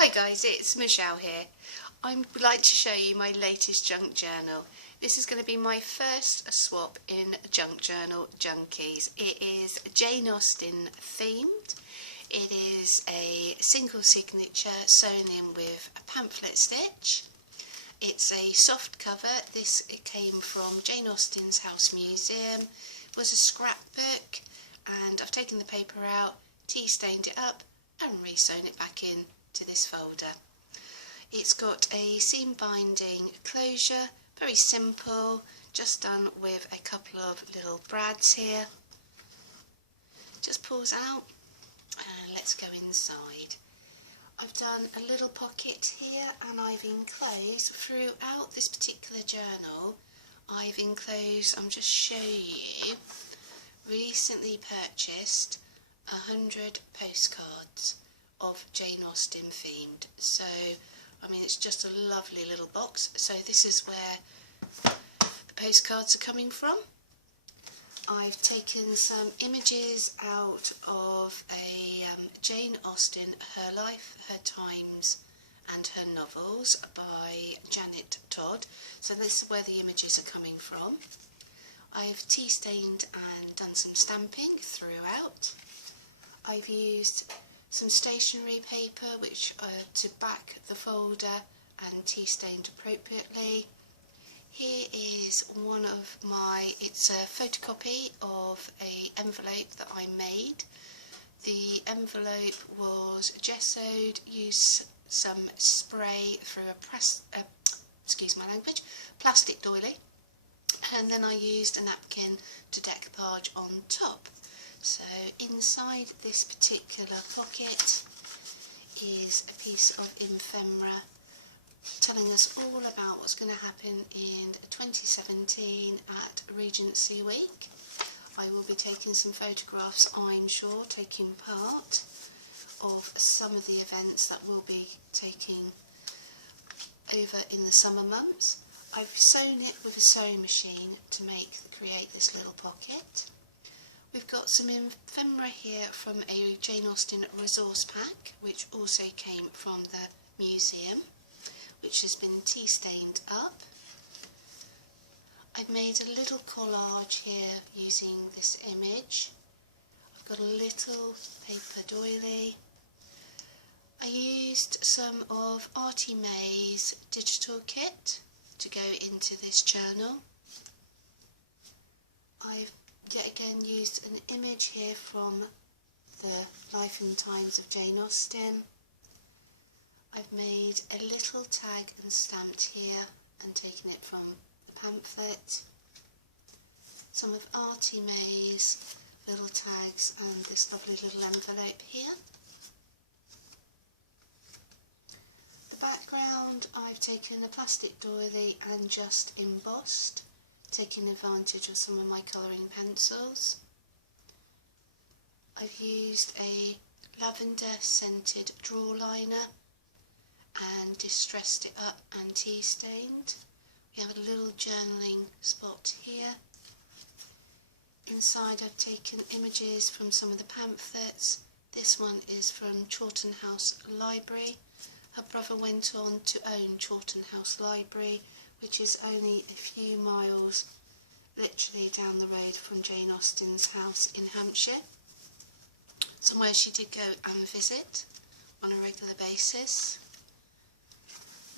Hi guys, it's Michelle here. I would like to show you my latest junk journal. This is going to be my first swap in Junk Journal Junkies. It is Jane Austen themed. It is a single signature sewn in with a pamphlet stitch. It's a soft cover. It came from Jane Austen's House Museum. It was a scrapbook, and I've taken the paper out, tea stained it up and re-sewn it back in to this folder. It's got a seam binding closure, very simple, just done with a couple of little brads here. Just pulls out and let's go inside. I've done a little pocket here, and I've enclosed throughout this particular journal, I'm just showing you, recently purchased 100 postcards of Jane Austen themed. So I mean, it's just a lovely little box. So this is where the postcards are coming from. I've taken some images out of a Jane Austen Her Life, Her Times and Her Novels by Janet Todd. So this is where the images are coming from. I've tea stained and done some stamping throughout. I've used some stationery paper to back the folder and tea stained appropriately. Here is it's a photocopy of an envelope that I made. The envelope was gessoed, used some spray through a plastic doily, and then I used a napkin to decoupage on top. So inside this particular pocket is a piece of ephemera telling us all about what's going to happen in 2017 at Regency Week. I will be taking some photographs, I'm sure, taking part of some of the events that will be taking over in the summer months. I've sewn it with a sewing machine to create this little pocket. We've got some ephemera here from a Jane Austen Resource pack, which also came from the museum, which has been tea stained up. I've made a little collage here using this image. I've got a little paper doily. I used some of Arty's digital kit to go into this journal. I've yet again used an image here from the Life and Times of Jane Austen. I've made a little tag and stamped here and taken it from the pamphlet. Some of Arty's little tags and this lovely little envelope here. The background, I've taken a plastic doily and just embossed, taking advantage of some of my colouring pencils. I've used a lavender scented drawer liner and distressed it up and tea stained. We have a little journaling spot here. Inside I've taken images from some of the pamphlets. This one is from Chawton House Library. Her brother went on to own Chawton House Library, which is only a few miles literally down the road from Jane Austen's house in Hampshire. Somewhere she did go and visit on a regular basis.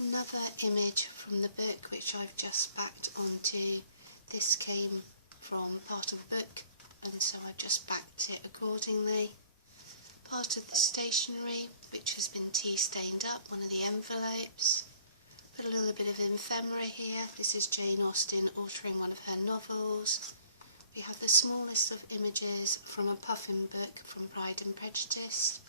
Another image from the book which I've just backed onto. This came from part of the book, and so I've just backed it accordingly. Part of the stationery which has been tea stained up, one of the envelopes. Put a little bit of ephemera here. This is Jane Austen altering one of her novels. We have the smallest of images from a puffin book from Pride and Prejudice.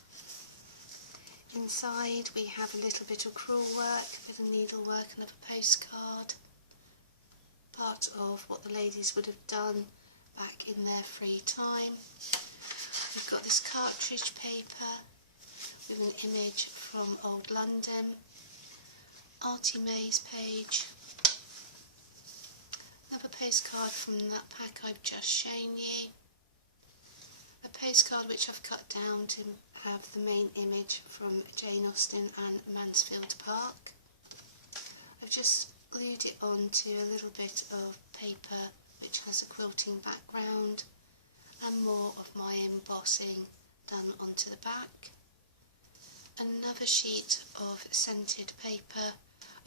Inside we have a little bit of crewel work, a bit of needlework, another postcard. Part of what the ladies would have done back in their free time. We've got this cartridge paper with an image from Old London. Arty's page. Another postcard from that pack I've just shown you. A postcard which I've cut down to have the main image from Jane Austen and Mansfield Park. I've just glued it onto a little bit of paper which has a quilting background and more of my embossing done onto the back. Another sheet of scented paper.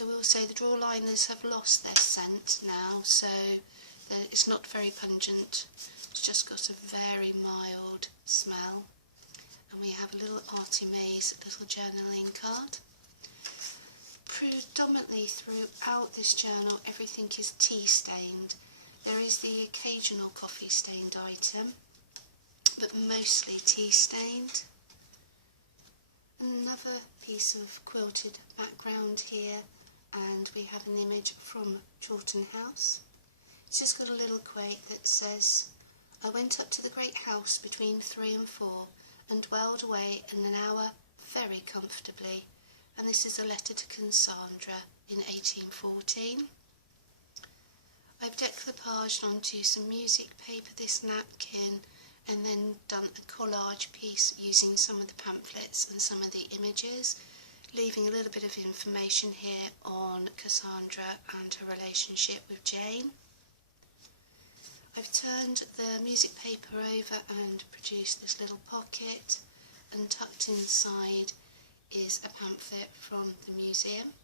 I will say the draw liners have lost their scent now, so it's not very pungent. It's just got a very mild smell. And we have a little Arty little journaling card. Predominantly throughout this journal everything is tea stained. There is the occasional coffee stained item, but mostly tea stained. Another piece of quilted background here, and we have an image from Chawton House. It's just got a little quote that says, "I went up to the great house between 3 and 4 and dwelled away in an hour very comfortably," and this is a letter to Cassandra in 1814. I've decoupaged onto some music paper this napkin and then done a collage piece using some of the pamphlets and some of the images, leaving a little bit of information here on Cassandra and her relationship with Jane. I've turned the music paper over and produced this little pocket, and tucked inside is a pamphlet from the museum.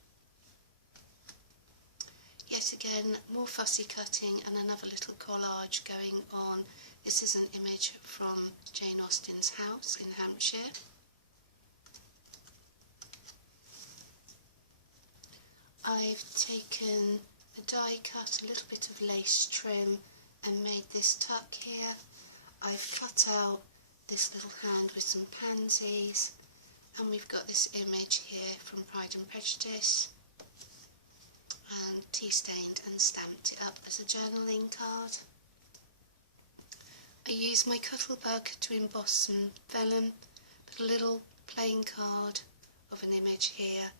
Yet again, more fussy cutting and another little collage going on. This is an image from Jane Austen's house in Hampshire. I've taken a die cut, a little bit of lace trim, and made this tuck here. I've cut out this little hand with some pansies, and we've got this image here from Pride and Prejudice, and tea stained and stamped it up as a journaling card. I used my Cuttlebug to emboss some vellum, put a little plain card of an image here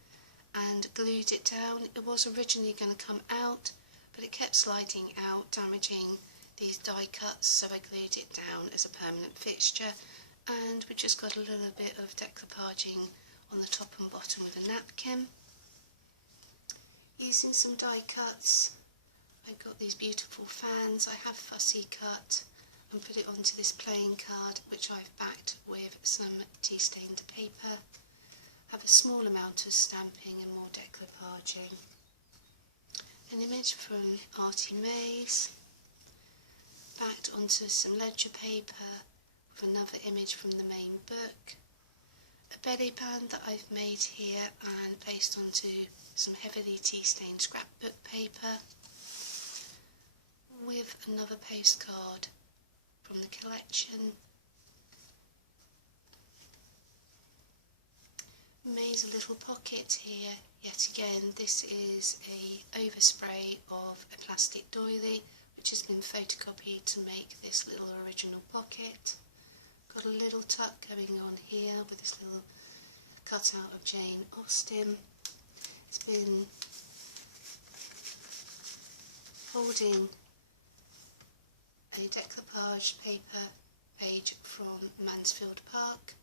and glued it down. It was originally going to come out, but it kept sliding out, damaging these die cuts, so I glued it down as a permanent fixture, and we just got a little bit of decoupaging on the top and bottom with a napkin. Using some die cuts, I got these beautiful fans. I have fussy cut and put it onto this plain card, which I've backed with some tea stained paper. Have a small amount of stamping and more decoupaging. An image from Arty, backed onto some ledger paper with another image from the main book. A belly band that I've made here and placed onto some heavily tea stained scrapbook paper, with another postcard from the collection. Made a little pocket here. Yet again, this is a overspray of a plastic doily which has been photocopied to make this little original pocket. Got a little tuck going on here with this little cutout of Jane Austen. It's been holding a decoupage paper page from Mansfield Park.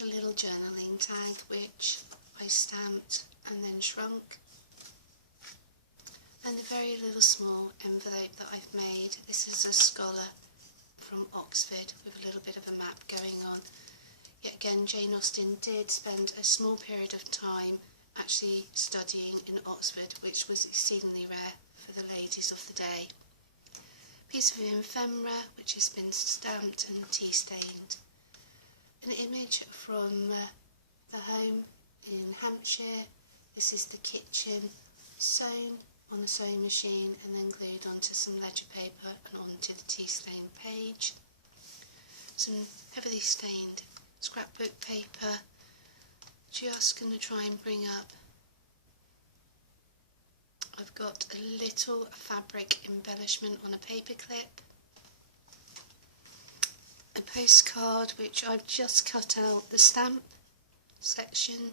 A little journaling tag which I stamped and then shrunk, and a very little small envelope that I've made. This is a scholar from Oxford with a little bit of a map going on. Yet again, Jane Austen did spend a small period of time actually studying in Oxford, which was exceedingly rare for the ladies of the day. Piece of ephemera which has been stamped and tea stained. An image from the home in Hampshire. This is the kitchen, sewn on a sewing machine and then glued onto some ledger paper and onto the tea stained page. Some heavily stained scrapbook paper. Just going to try and bring up, I've got a little fabric embellishment on a paper clip. A postcard which I've just cut out the stamp section.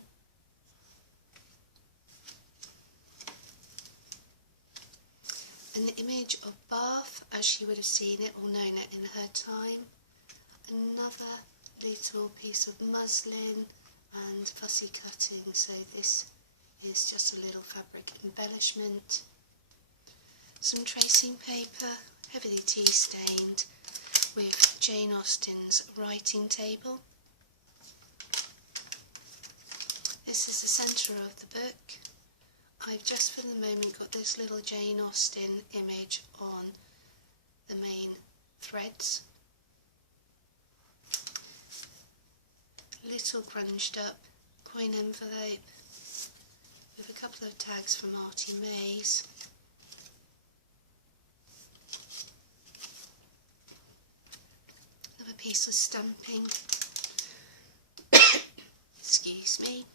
An image of Bath as she would have seen it or known it in her time. Another little piece of muslin and fussy cutting, so this is just a little fabric embellishment. Some tracing paper, heavily tea stained, with Jane Austen's writing table. This is the centre of the book. I've just for the moment got this little Jane Austen image on the main threads. Little grunged up coin envelope with a couple of tags from Arty Mays. Another piece of stamping. Excuse me.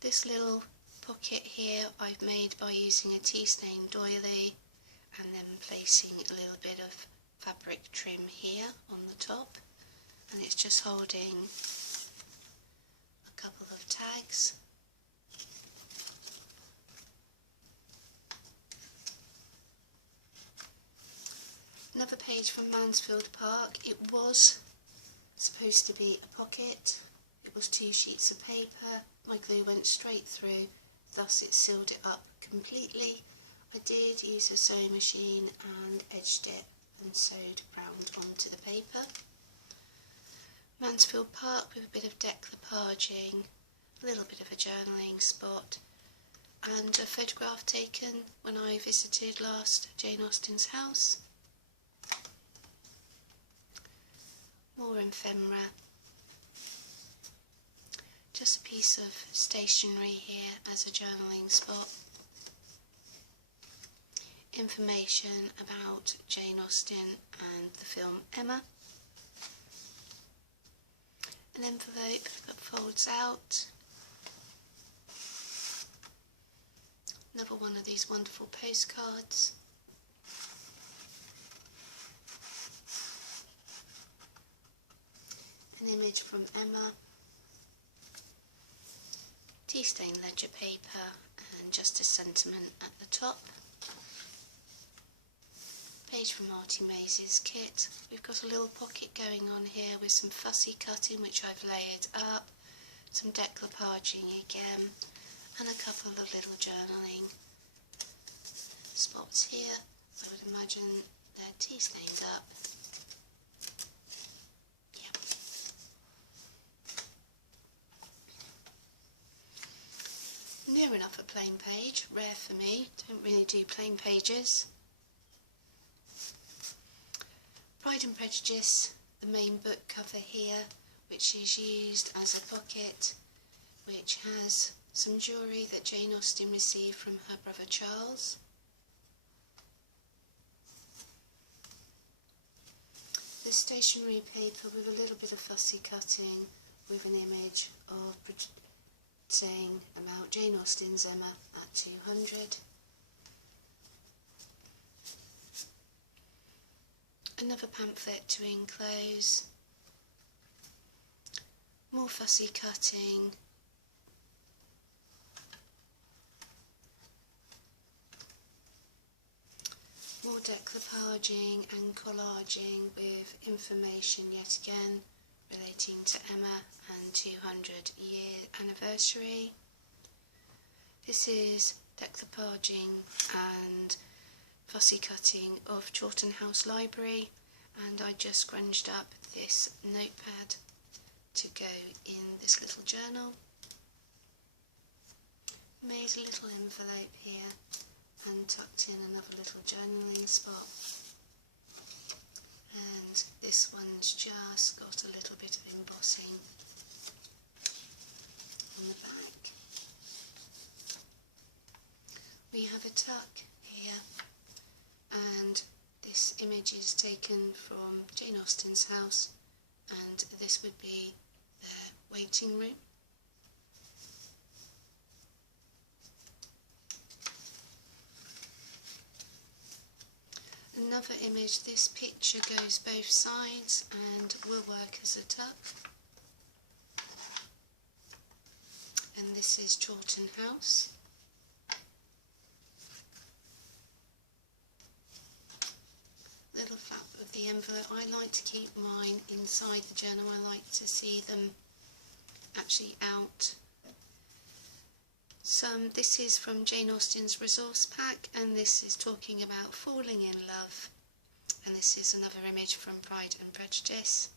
This little pocket here I've made by using a tea stained doily and then placing a little bit of fabric trim here on the top, and it's just holding a couple of tags. Another page from Mansfield Park. It was supposed to be a pocket. It was 2 sheets of paper. My glue went straight through, thus it sealed it up completely. I did use a sewing machine and edged it and sewed round onto the paper. Mansfield Park with a bit of decoupaging, a little bit of a journaling spot, and a photograph taken when I visited last Jane Austen's house. More ephemera. Just a piece of stationery here as a journaling spot. Information about Jane Austen and the film Emma. An envelope that folds out. Another one of these wonderful postcards. An image from Emma. Tea stained ledger paper and just a sentiment at the top. Page from Arty Mays' kit. We've got a little pocket going on here with some fussy cutting which I've layered up, some decoupaging again, and a couple of little journaling spots here. I would imagine they're tea stained up. Near enough a plain page, rare for me, don't really do plain pages. Pride and Prejudice, the main book cover here, which is used as a pocket, which has some jewellery that Jane Austen received from her brother Charles. The stationery paper with a little bit of fussy cutting with an image of saying about Jane Austen's Emma at 200. Another pamphlet to enclose. More fussy cutting. More decoupaging and collaging with information yet again relating to Emma and 200-year anniversary. This is decoupaging and fussy cutting of Chawton House Library, and I just scrunched up this notepad to go in this little journal. Made a little envelope here and tucked in another little journaling spot. And this one's just got a little bit of embossing on the back. We have a tuck here, and this image is taken from Jane Austen's house, and this would be their waiting room. Another image, this picture goes both sides and will work as a tuck. And this is Chawton House. little flap of the envelope. I like to keep mine inside the journal. I like to see them actually out. This is from Jane Austen's Resource Pack, and this is talking about falling in love. And this is another image from Pride and Prejudice.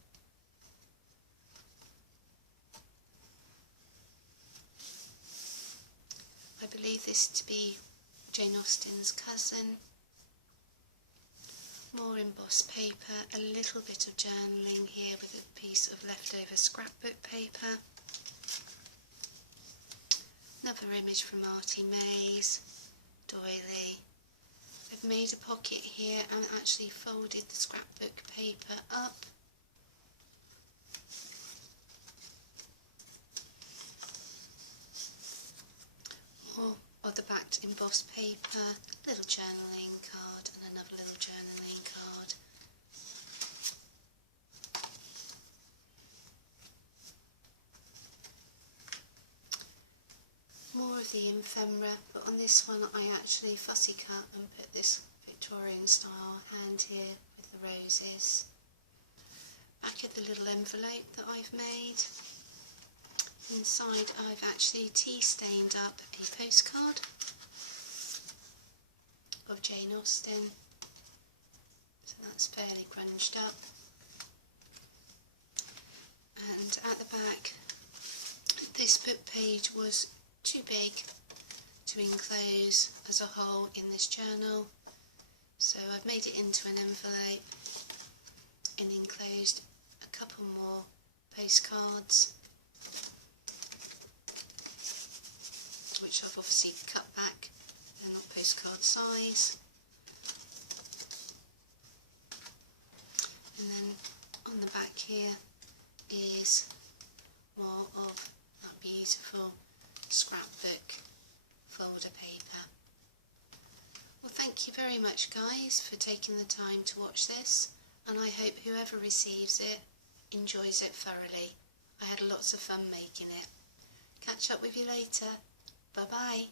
I believe this to be Jane Austen's cousin. More embossed paper, a little bit of journaling here with a piece of leftover scrapbook paper. Another image from Arty, doily. I've made a pocket here and actually folded the scrapbook paper up. More of the backed embossed paper, little journaling card and another little journaling card. More of the ephemera, but on this one I actually fussy cut and put this Victorian style hand here with the roses. Back of the little envelope that I've made. Inside I've actually tea stained up a postcard of Jane Austen, so that's fairly grunged up. And at the back, this book page was too big to enclose as a whole in this journal, so I've made it into an envelope and enclosed a couple more postcards, which I've obviously cut back, they're not postcard size. And then on the back here is more of that beautiful scrapbook folder paper. Well, thank you very much guys for taking the time to watch this, and I hope whoever receives it enjoys it thoroughly. I had lots of fun making it. Catch up with you later. Bye bye.